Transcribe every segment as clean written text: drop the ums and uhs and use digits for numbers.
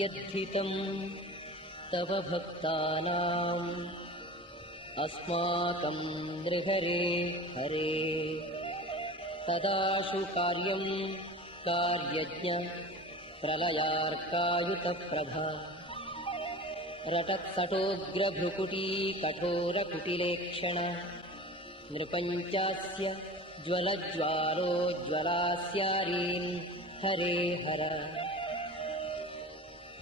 यद्धितं तव भक्तानाम् अस्माकं नृहरे हरे तदाशु कार्यं कार्यज्ञ प्रलयार्कायुतप्रभा रटत्सटोग्रभ्रुकुटी कठोरकुटिलेक्षण नृपञ्चास्य ज्वलज्वालोज्ज्वलास्यारीन् हरे हर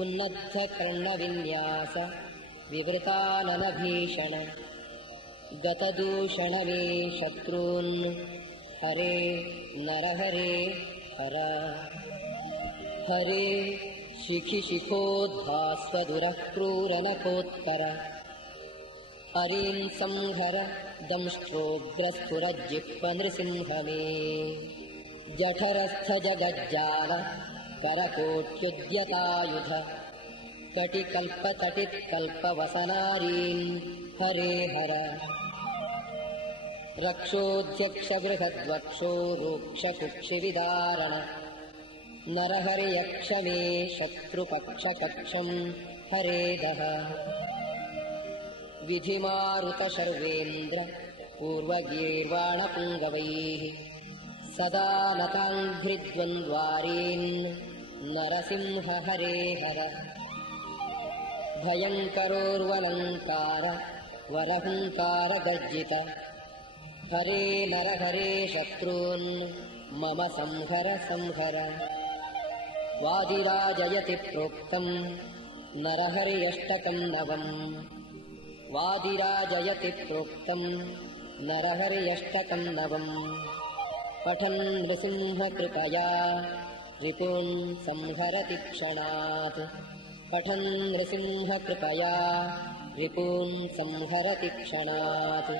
उन्नद्धकर्णविन्यास विवृताननभीषण गतदूषण मे शत्रून् हरे नरहरे हर हरे शिखिशिखोद्भास्वदुरः क्रूरनखोत्कर हरीन् संहर दंष्ट्रोग्रस्फुरज्जिह्वनृसिंह मे जठरस्थ जगज्जाल करकोट्युद्यतायुध कटिकल्पतटित्कल्पवसनारीन् हरे हर रक्षोऽध्यक्ष बृहद्वक्षो रोक्षकुक्षिविदारण नरहरियक्ष मे शत्रुपक्षकक्षं हरे दः विधिमारुतशर्वेन्द्र पूर्वगीर्वाणपुङ्गवैः सदा नताङ्घ्रिद्वन्द्वारीन् नरसिंह हरे हर भयङ्करोर्वलङ्कार वरहुङ्कार गर्जित हरे नरहरे शत्रून् मम संहर संहर वादिराजयति प्रोक्तम् नरहर्यष्टकं नवम् वादिराजयति प्रोक्तम् नरहर्यष्टकं नवम् पठन् नृसिंहकृपया रिपून् संहरति क्षणात् पठन् नृसिंहकृपया रिपून् संहरति क्षणात्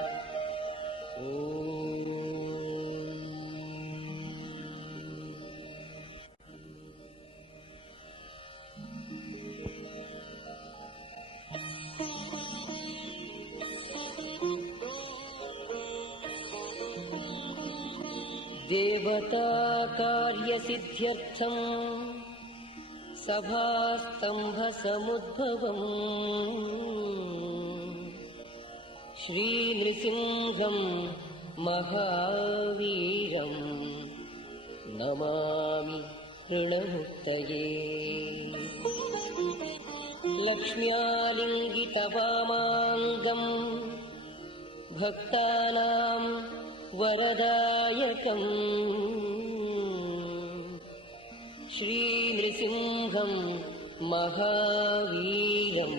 देवता कार्यसिद्ध्यर्थं सभास्तम्भसमुद्भवम् श्रीनृसिंहं महावीरं नमामि ऋणमुक्तये लक्ष्म्यालिङ्गितवामाङ्गं भक्तानां वरदायकम् श्रीनृसिंहं महावीरं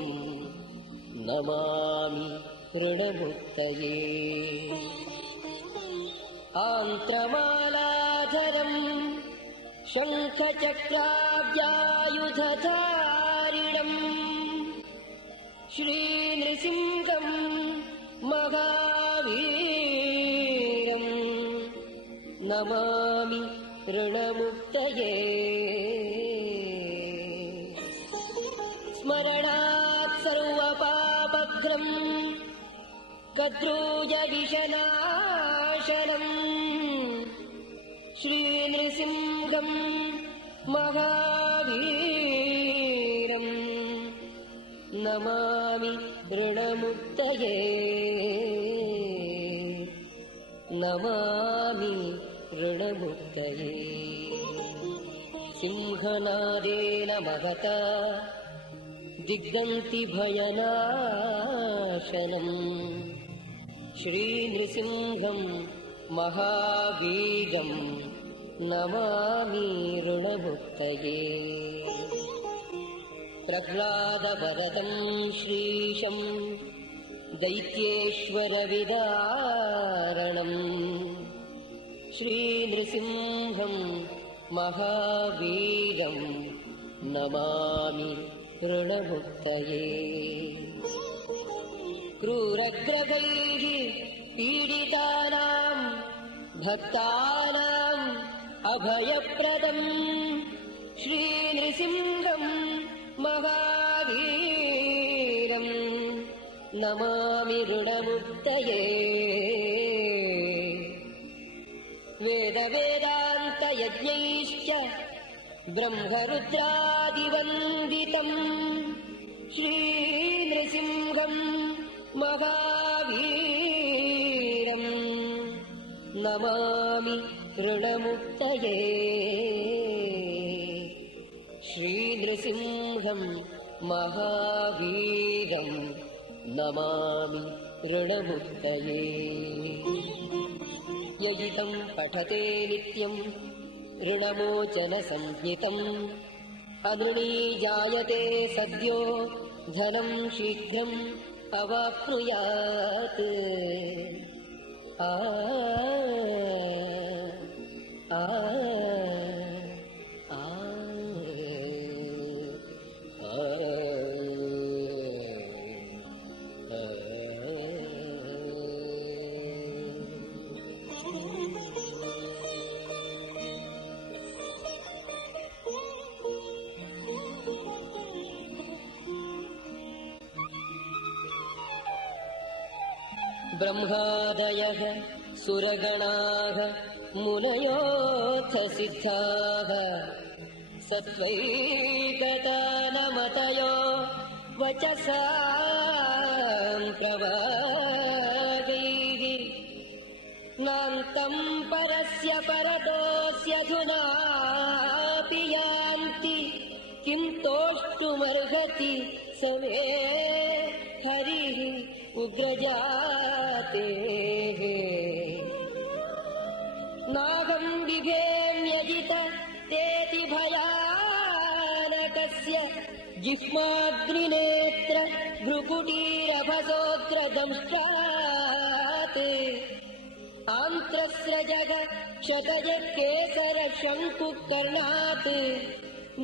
नमामि ऋणमुक्तये आन्त्रमालाधरं शङ्खचक्राब्जायुधधारिणम् श्रीनृसिंहं महावीरं नमामि ऋणमुक्तये स्मरणात् सर्वपापघ्नम् कद्रूयविषनाशनम् श्रीनृसिंहं महावीरं नमामि ऋणमुक्तये नमामि ऋणमुक्तये सिंहनादेन महता दिग्गन्ति भयनाशनम् श्रीनृसिंहं महावीरं नमामि ऋणमुक्तये प्रह्लादवरदं श्रीशं दैत्येश्वरविदारणम् श्रीनृसिंहं महावीरं नमामि ऋणमुक्तये क्रूरग्रहैः पीडितानां भक्तानाम् अभयप्रदम् श्रीनृसिंहं महावीरं नमामि ऋणमुक्तये वेदवेदान्तयज्ञैश्च ब्रह्मरुद्रादिवन्दितम् श्रीनृसिंहम् महावीरम् नमामि ऋणमुक्तये श्रीनृसिंहम् महावीरम् नमामि ऋणमुक्तये ययितं पठते नित्यं ऋणमोचनसंज्ञितम् अनृणी जायते सद्यो धनं शीघ्रम् अवाप्नुयात् आ आ ब्रह्मादयः सुरगणाः मुनयोऽथ सिद्धाः सत्त्वैकतानमतयो वचसां प्रवादैः नान्तं परस्य परतोऽस्यधुनापि यान्ति किं तोष्टुमर्हति स मे हरिः उग्रजातेः नागं बिभेम्यजित तेति भयानकस्य जिह्माग्निनेत्र भ्रुकुटीरभसोऽग्रदंष्ट्रात् आन्त्रस्रजग क्षतजकेसर शङ्कुकर्णात्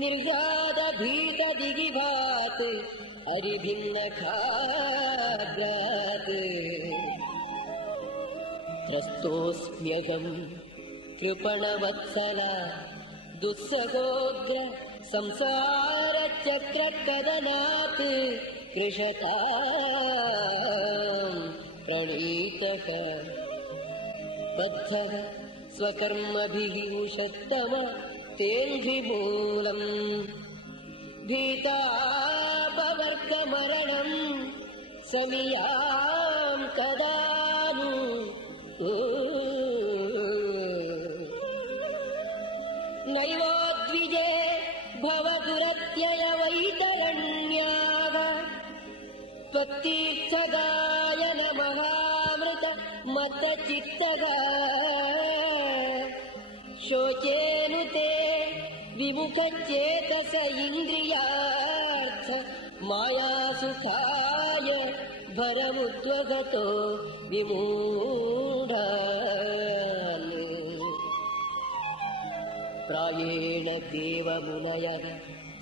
निर्घातभीतदिगिभात् हरिभिन्नखाग्रात् त्रस्तोऽस्म्यहं कृपणवत्सला दुःसहोग्र संसारचक्रकदनात् कृशतां प्रणीतः बद्धः स्वकर्मभिः उषत्तम तेऽङ्घ्रिमूलम् भीतापवर्गमरणम् समियां कदानु नैवोद्विजे भवदुरत्ययवैतरण्याः त्वत्तीर्थगायन महामृत मतचित्तः शोचेनुते विमुखचेतस इन्द्रियार्थ मायासुखाय भरमुद्वगतो विमूढान् प्रायेण देवमुनयः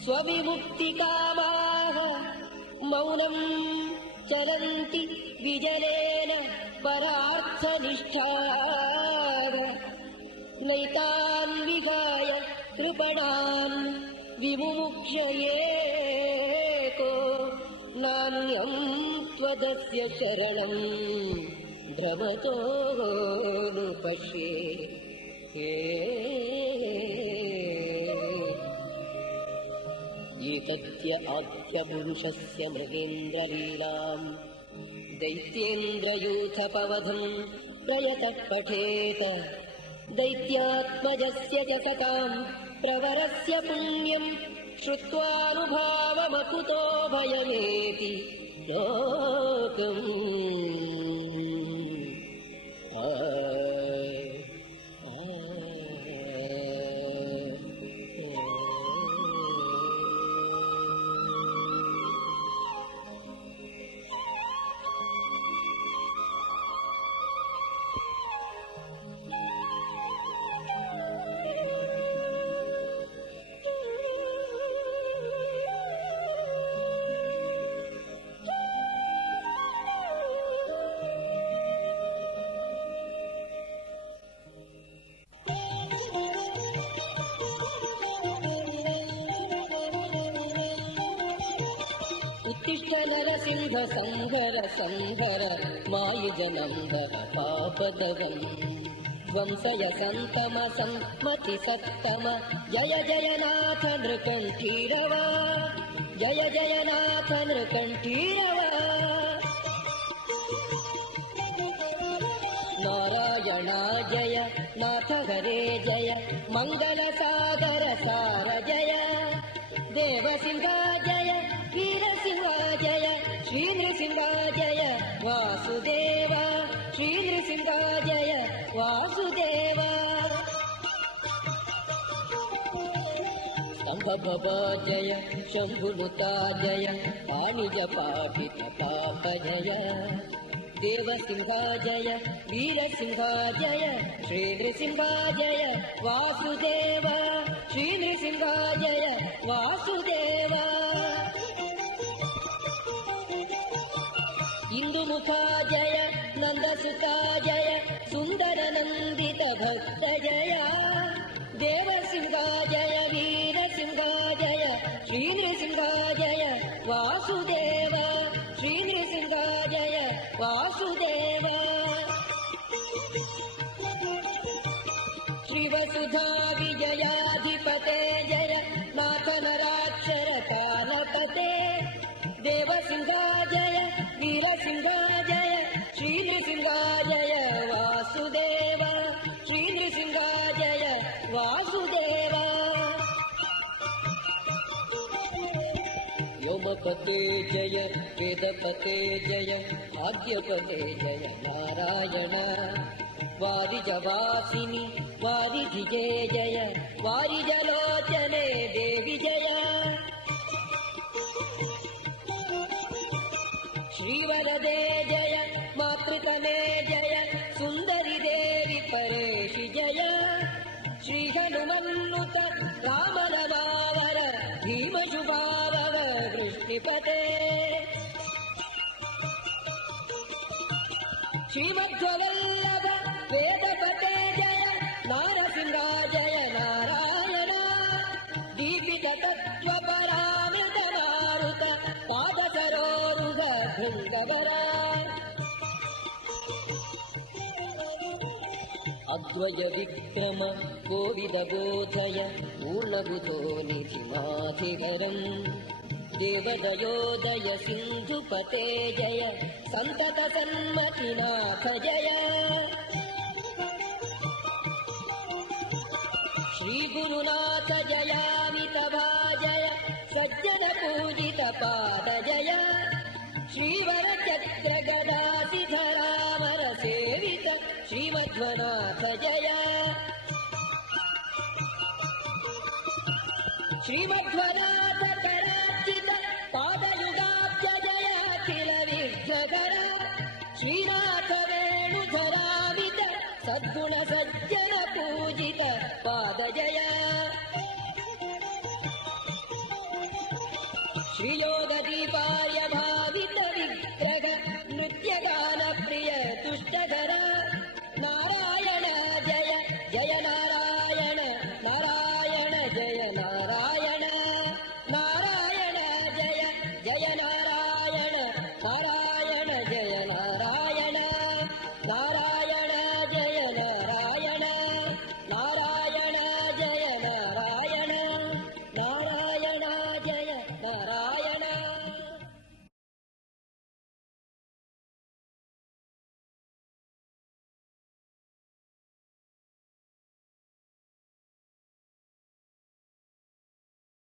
स्वविमुक्तिकामाः मौनं चरन्ति विजलेन परार्थनिष्ठाः नैतान् विहाय कृपणान् विमुमुक्षयेको नान्यं त्वदस्य शरणं भ्रमतो नु पश्ये एतद्य आद्यपुरुषस्य मृगेन्द्रलीलाम् दैत्येन्द्रयूथपवधं प्रयतः पठेत दैत्यात्मजस्य च सतां प्रवरस्य पुण्यं श्रुत्वानुभावमकुतो भयमेति लोकम् नरसिंह संहर संहर मायुजनंदर पापदवम् ध्वंसय सन्तम सम्मति सत्तम जय जयनाथ नृकण्ठीरव जय जयनाथ नृकण्ठीरव नारायणा जय नाथ हरे जय मङ्गलसागर सार जय देवसिंह जय वीरसिंह जय श्रीनृसिंह जय वासुदेव श्रीनृसिंह जय वासुदेव स्तम्भभव जय शम्भुनुता जय पाणिजपाभित पाप जय देवसिंह जय वीरसिंह जय श्रीनृसिंह जय वासुदेव श्रीनृसिंह जय वासुदेव इंदुमुखा जय नंदसुता जय सुंदर नंदित भक्त जय देवसिंह जय वीरसिंह जय श्रीनृसिंह जय वासुदेव श्रीनृसिंह जय वासुदेव श्रीवसुधा विजयाधिपते जय नाथ नराक्षर कालपते देवसिंह जय वीरसिंह जय श्रीनृसिंह जय वासुदेव श्रीनृसिंह जय वासुदेव व्योमपते जय वेदपते जय भाग्यपते जय नारायण वारिजवासिनि वारिधिजे जय वारिजलोचने देवि जय श्रीवरदे जय मातृतमे जय सुन्दरि देवि परेशि जय श्रीहनुमन्नुत रामनवावर भीमशुभारव वृष्टिपते श्रीमध्ववल्लभ वेदपते जय नारसिंह जय नारायण दीपित तत्त्वपरामृत मारुत पादसरोरुह भृङ्गवरा अद्वय विक्रम कोविद बोधय पूर्णबुधो निधिमाधिकरम् देवदयोदय सिन्धुपते जय सन्तत सन्मतिनाथ जय श्रीगुरुनाथ जयामितभाजय सज्जन पूजित पाद जय श्रीवरचक्र गदासिधरामर सेवित श्रीमध्वनाथ जय श्रीमध्वनाथ करार्चित पादयुगाब्ज जय अखिल विघ्नकर श्रीनाथ वेणुधरामित सद्गुण सज्जन पूजित पाद जय श्रियो